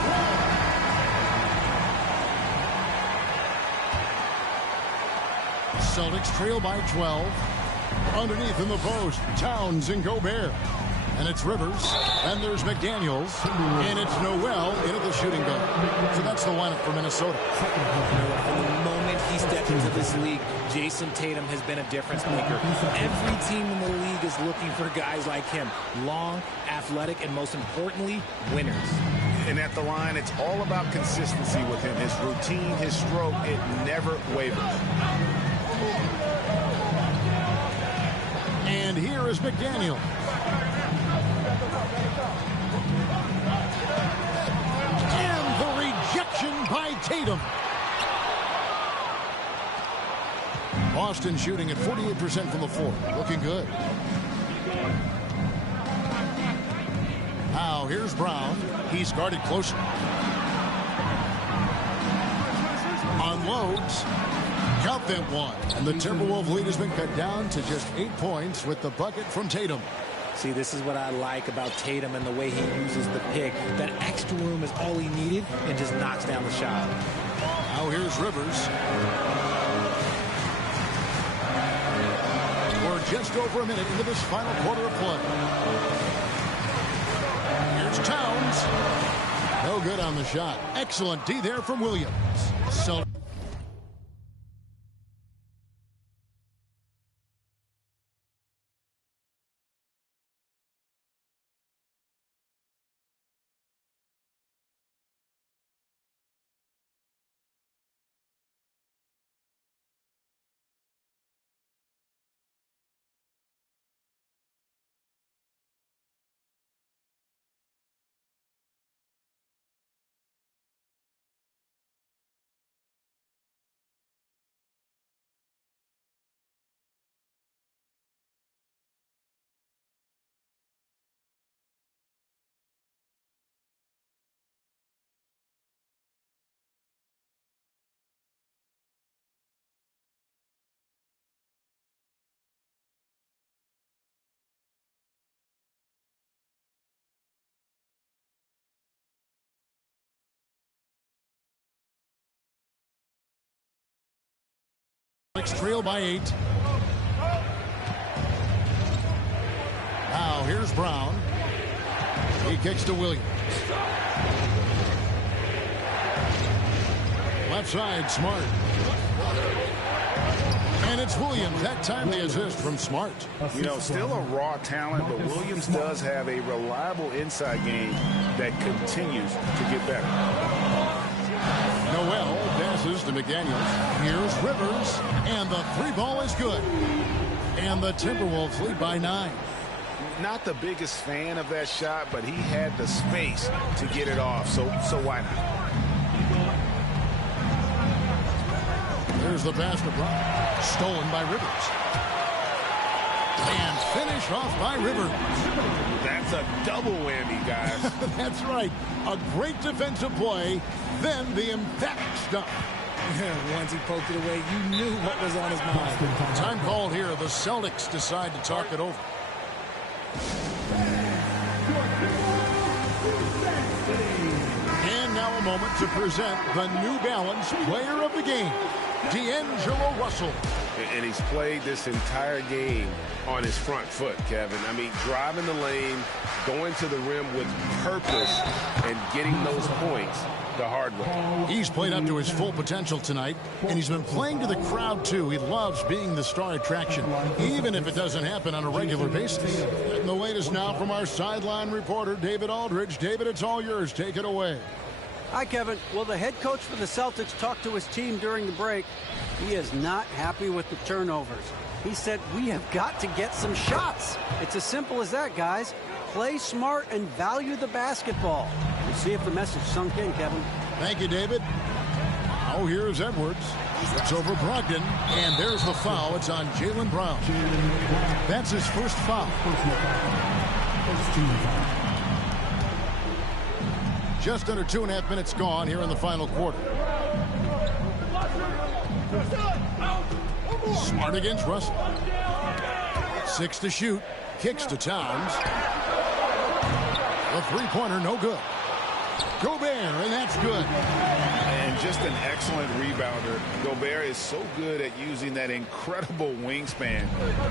Celtics trail by 12. Underneath in the post, Towns and Gobert. And it's Rivers. And there's McDaniels. And it's Noel in at the shooting guard. So that's the lineup for Minnesota. From the moment he stepped into this league, Jason Tatum has been a difference maker. Every team in the league is looking for guys like him. Long, athletic, and most importantly, winners. And at the line, it's all about consistency with him. His routine, his stroke, it never wavers. And here is McDaniel. And the rejection by Tatum. Boston shooting at 48% from the floor. Looking good. Now here's Brown. He's guarded closer. Unloads. Count that one. And the Timberwolves lead has been cut down to just 8 points with the bucket from Tatum. See, this is what I like about Tatum and the way he uses the pick. That extra room is all he needed and just knocks down the shot. Now here's Rivers. We're just over a minute into this final quarter of play. Here's Towns. No good on the shot. Excellent D there from Williams. So trail by 8. Now here's Brown. He kicks to Williams. Left side, Smart. And it's Williams. That time the assist from Smart. You know, still a raw talent, but Williams does have a reliable inside game that continues to get better. Noel passes to McDaniels. Here's Rivers. And the three ball is good. And the Timberwolves lead by 9. Not the biggest fan of that shot, but he had the space to get it off, so why not? There's the pass to Brown. Stolen by Rivers. And finished off by Rivers. That's a double whammy, guys. That's right. A great defensive play, then the emphatic stuff. Once he poked it away, you knew what was on his mind. Time called here. The Celtics decide to talk it over. And now moment to present the New Balance Player of the Game, D'Angelo Russell. And he's played this entire game on his front foot, Kevin. I mean, driving the lane, going to the rim with purpose, and getting those points the hard way. He's played up to his full potential tonight, and he's been playing to the crowd, too. He loves being the star attraction, even if it doesn't happen on a regular basis. And the latest now from our sideline reporter, David Aldridge. David, it's all yours. Take it away. Hi, Kevin. Well, the head coach for the Celtics talked to his team during the break. He is not happy with the turnovers. He said, we have got to get some shots. It's as simple as that, guys. Play smart and value the basketball. We'll see if the message sunk in, Kevin. Thank you, David. Oh, here's Edwards. It's over Brogdon, and there's the foul. It's on Jaylen Brown. That's his first foul. Just under 2.5 minutes gone here in the final quarter. Smart against Russell. 6 to shoot. Kicks to Towns. The three-pointer, no good. Gobert, and that's good. And just an excellent rebounder. Gobert is so good at using that incredible wingspan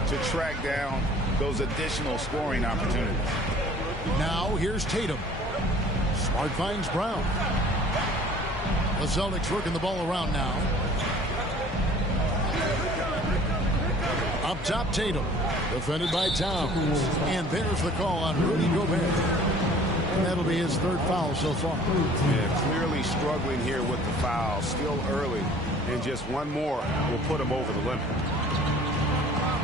to track down those additional scoring opportunities. Now here's Tatum. Smart finds Brown. The Celtics working the ball around now. Up top, Tatum. Defended by Towns. And there's the call on Rudy Gobert. And that'll be his third foul so far. Yeah, clearly struggling here with the foul. Still early. And just one more will put him over the limit.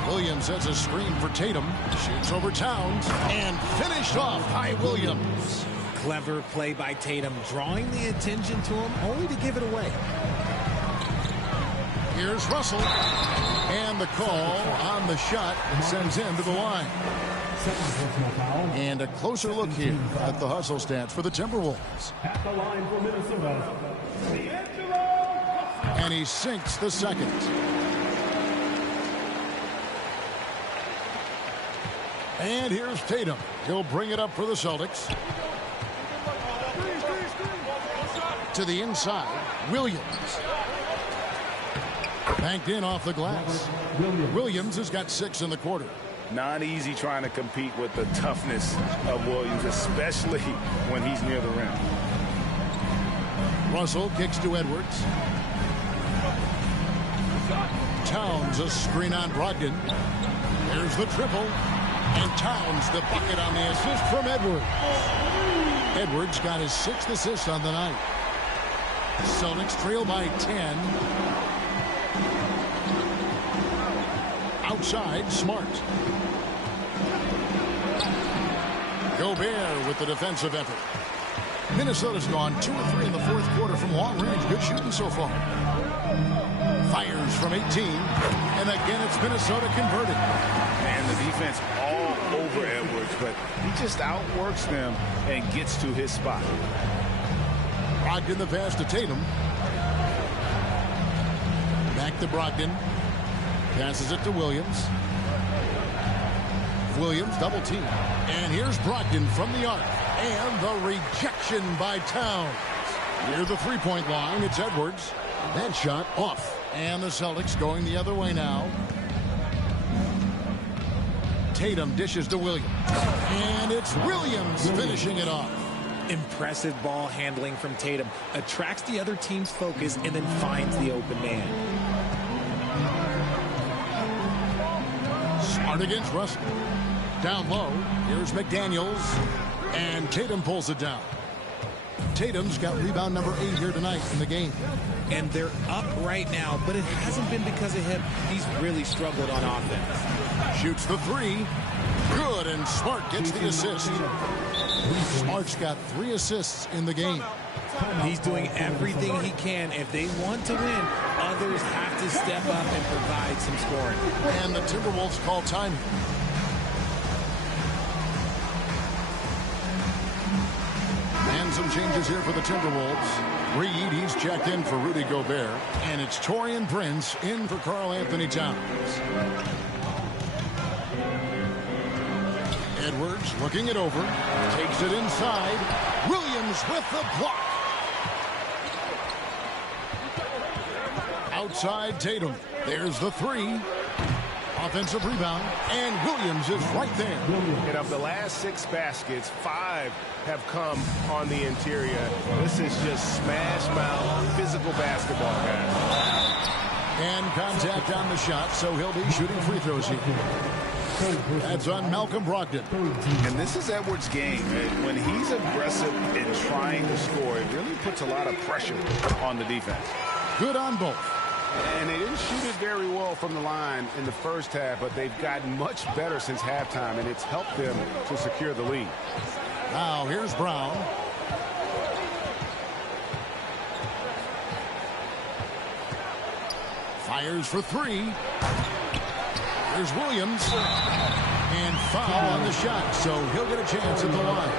Williams has a screen for Tatum. Shoots over Towns. And finished off by Williams. Clever play by Tatum, drawing the attention to him, only to give it away. Here's Russell. And the call on the shot sends him to the line. And a closer look here at the hustle stats for the Timberwolves. At the line for Minnesota, D'Angelo. And he sinks the second. And here's Tatum. He'll bring it up for the Celtics. To the inside, Williams. Banked in off the glass. Williams has got 6 in the quarter. Not easy trying to compete with the toughness of Williams, especially when he's near the rim. Russell kicks to Edwards. Towns a screen on Brogdon. There's the triple. And Towns the bucket on the assist from Edwards. Edwards got his 6th assist on the night. Celtics trail by 10. Outside, Smart. Gobert with the defensive effort. Minnesota's gone 2 or 3 in the fourth quarter from long range. Good shooting so far. Fires from 18. And again, it's Minnesota converted. And the defense all over Edwards, but he just outworks them and gets to his spot. Brogdon the pass to Tatum. Back to Brogdon. Passes it to Williams. Williams double team. And here's Brogdon from the arc. And the rejection by Towns. Near the three-point line, it's Edwards. That shot off. And the Celtics going the other way now. Tatum dishes to Williams. And it's Williams finishing it off. Impressive ball handling from Tatum. Attracts the other team's focus and then finds the open man. Smart against Russell. Down low. Here's McDaniels. And Tatum pulls it down. Tatum's got rebound number 8 here tonight in the game. And they're up right now, but it hasn't been because of him. He's really struggled on offense. Shoots the 3. Good, and Smart gets the assist. Smart's got 3 assists in the game. He's doing everything he can. If they want to win, others have to step up and provide some scoring. And the Timberwolves call time. And some changes here for the Timberwolves. Reed, he's checked in for Rudy Gobert. And it's Taurean Prince in for Karl Anthony Towns. Edwards looking it over. Takes it inside. Williams with the block. Outside Tatum. There's the three. Offensive rebound, and Williams is right there. And of the last 6 baskets, 5 have come on the interior. This is just smash mouth physical basketball, guys. And contact on the shot, so he'll be shooting free throws here. That's on Malcolm Brogdon. And this is Edwards' game. And when he's aggressive in trying to score, it really puts a lot of pressure on the defense. Good on both. And they didn't shoot it very well from the line in the first half, but they've gotten much better since halftime, and it's helped them to secure the lead. Now here's Brown. Fires for three. Here's Williams. And foul on the shot, so he'll get a chance at the line.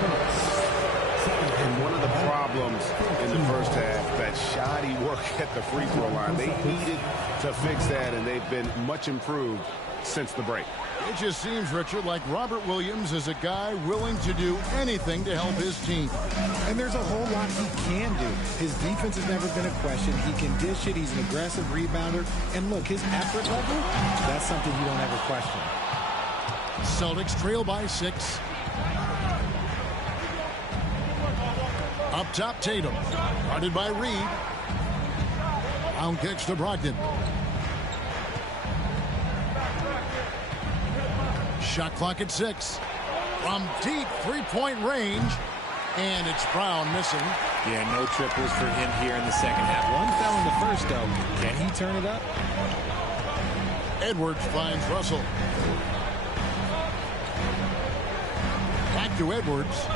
And one of the problems in the first half, that shoddy work at the free throw line. They needed to fix that, and they've been much improved since the break. It just seems, Richard, like Robert Williams is a guy willing to do anything to help his team. And there's a whole lot he can do. His defense has never been a question. He can dish it. He's an aggressive rebounder. And look, his effort level, that's something you don't ever question. Celtics trail by 6. Up top, Tatum. Guarded by Reed. Down kicks to Brogdon. Shot clock at 6. From deep three-point range. And it's Brown missing. Yeah, no triples for him here in the second half. One fell in the first, though. Can he turn it up? Edwards finds Russell. Back to Edwards.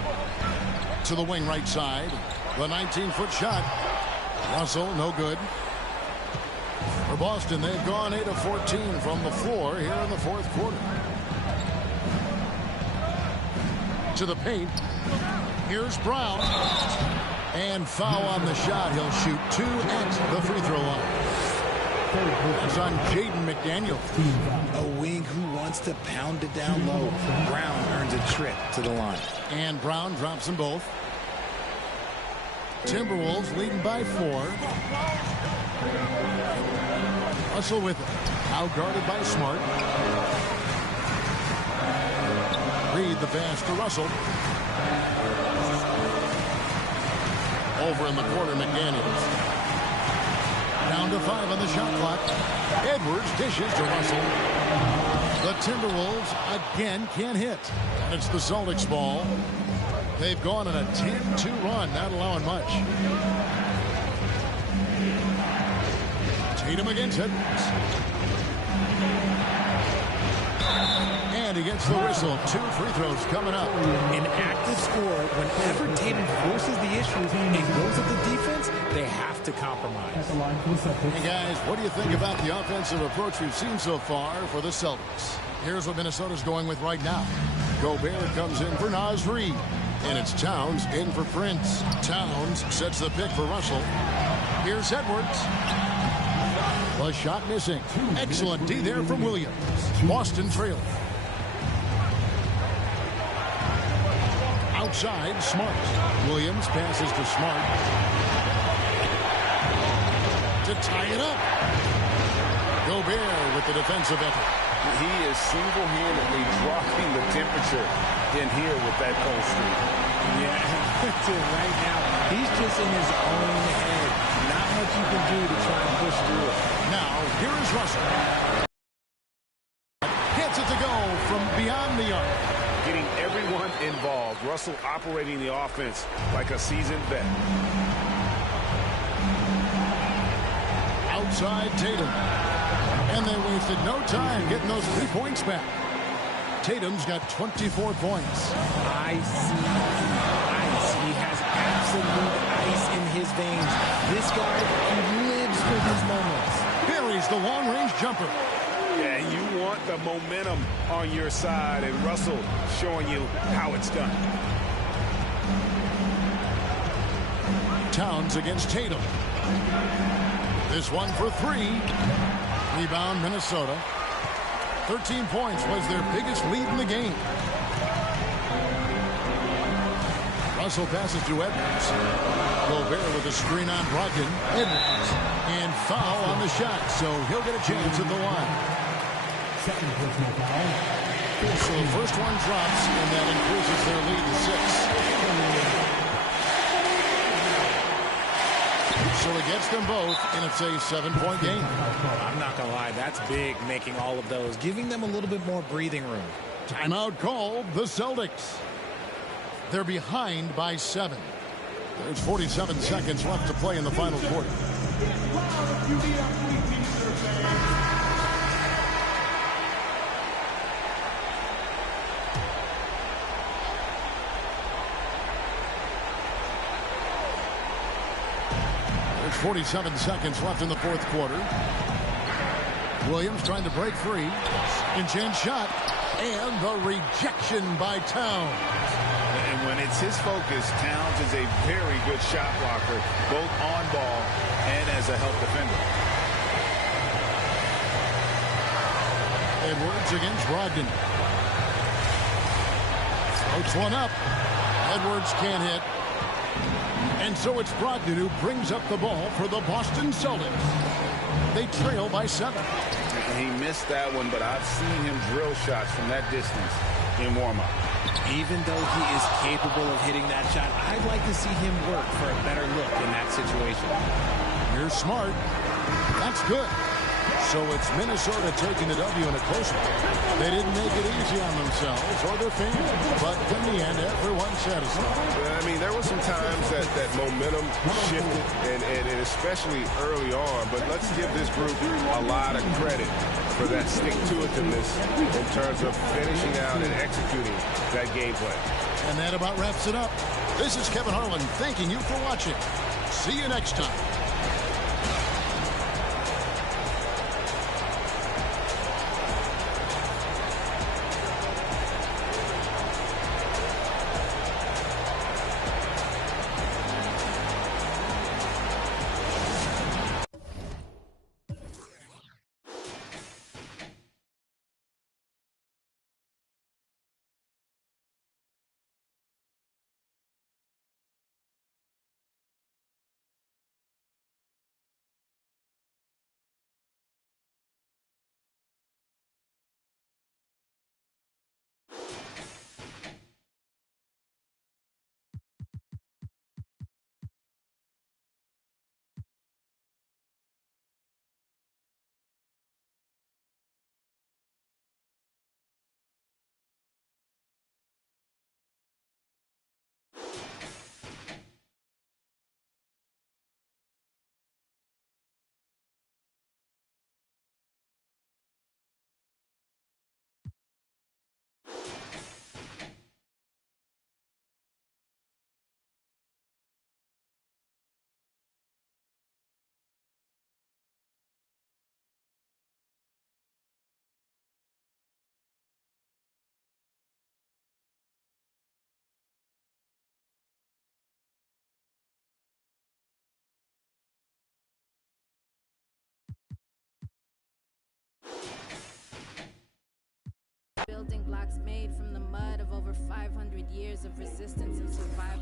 To the wing right side. The 19-foot shot. Russell, no good. For Boston, they've gone 8 of 14 from the floor here in the fourth quarter. To the paint. Here's Brown. And foul on the shot. He'll shoot 2 at the free throw line. That's on Jaden McDaniel. A wing who wants to pound it down low. Brown earns a trip to the line. And Brown drops them both. Timberwolves leading by 4. Russell with it. Now guarded by Smart. Reed the pass to Russell. Over in the corner, McDaniels. Down to 5 on the shot clock. Edwards dishes to Russell. The Timberwolves again can't hit. And it's the Celtics ball. They've gone on a 10-2 run, not allowing much. Tatum against Edwards. And he gets the whistle. 2 free throws coming up. An active scorer, whenever Tatum forces the issue and goes at the defense, they have to compromise. Hey guys, what do you think about the offensive approach we've seen so far for the Celtics? Here's what Minnesota's going with right now. Gobert comes in for Naz Reid. And it's Towns in for Prince. Towns sets the pick for Russell. Here's Edwards. The shot missing. Excellent D there from Williams. Boston trailing. Outside, Smart. Williams passes to Smart. To tie it up. Gobert with the defensive effort. He is single-handedly dropping the temperature in here with that cold streak. Yeah, right now, he's just in his own head. Not much you can do to try and push through it. Now, here is Russell. Gets it to go from beyond the arc. Getting everyone involved. Russell operating the offense like a seasoned vet. Outside Tatum. And they wasted no time getting those 3 points back. Tatum's got 24 points. I see ice. He has absolute ice in his veins. This guy, he lives for his moments. Buries the long-range jumper. Yeah, you want the momentum on your side, and Russell showing you how it's done. Towns against Tatum. This one for 3. Rebound, Minnesota. 13 points was their biggest lead in the game. Hustle passes to Edwards. Gobert with a screen on Brogdon. Edwards. And foul on the shot, so he'll get a chance at the line. Second personal foul. So the first one drops, and that increases their lead to 6. So he gets them both, and it's a 7-point game. I'm not going to lie, that's big, making all of those, giving them a little bit more breathing room. Timeout called, the Celtics. They're behind by 7. There's 47 seconds left to play in the final quarter. There's 47 seconds left in the fourth quarter. Williams trying to break free. Second chance shot. And the rejection by Towns. And when it's his focus, Towns is a very good shot blocker, both on ball and as a help defender. Edwards against Brogdon. Floats one up. Edwards can't hit. And so it's Brogdon who brings up the ball for the Boston Celtics. They trail by 7. He missed that one, but I've seen him drill shots from that distance in warm-up. Even though he is capable of hitting that shot, I'd like to see him work for a better look in that situation. You're smart. That's good. So it's Minnesota taking the W in a close one. They didn't make it easy on themselves or their fans, but in the end, everyone's satisfied. I mean, there were some times that momentum shifted, and especially early on, but let's give this group a lot of credit for that stick-to-itiveness in terms of finishing out and executing that game plan. And that about wraps it up. This is Kevin Harlan thanking you for watching. See you next time. Building blocks made from the mud of over 500 years of resistance and survival.